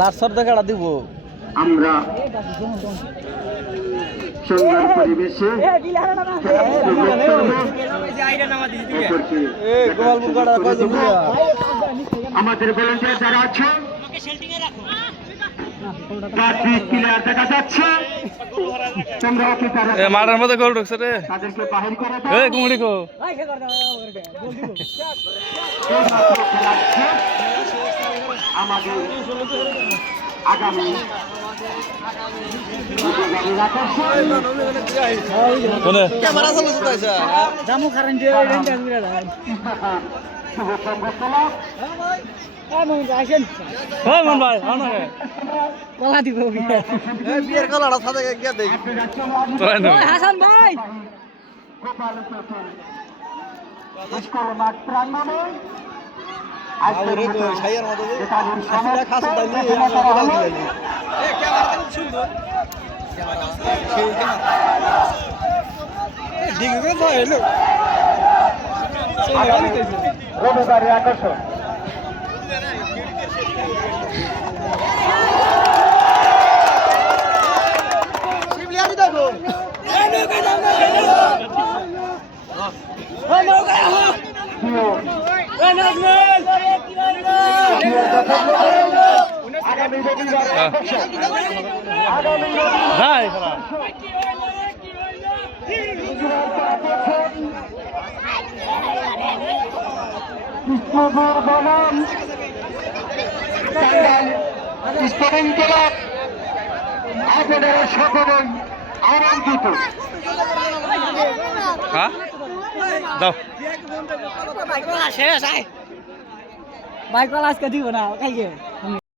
লাস্টর দেখাটা দিব। আমরা সুন্দর পরিবেশে আমাদের ভলেন্টিয়ার যারা আছে মধ্যে গোল ঢুকছে রে। তাদেরকে বাহির করে এ কুমড়ি কো আমাদের আগামী উপজেলার আকর্ষণ কোনে? ক্যামেরা চালু আছে জামু কারণ যে রেন্টার করে দেয় শুভ সংগঠলা এই আসেন ও ভাই আও না কে কলা দিব বিয়ের কালাটা সাথে গিয়া দেই হাসান ভাই। গোপাল মাঠ প্রাঙ্গণে আউরে কই ছাইয়ার মতো আসলে খাস দাইলি সমাজ আমরা করা গোপাল হলো। দিলাইলি এ ক্যামেরা তো সুন্দর। ক্যামেরা সেই ক্যামেরা ডিগ তো হলো আগামী আকর্ষণ। যাই খেলা কৃষ্ণপুর বনাম স্পোর্টিং ক্লাব আপনারা সকলেই আনন্দিত হ্যাঁ দাও। ভাই কলা আজকে দিব না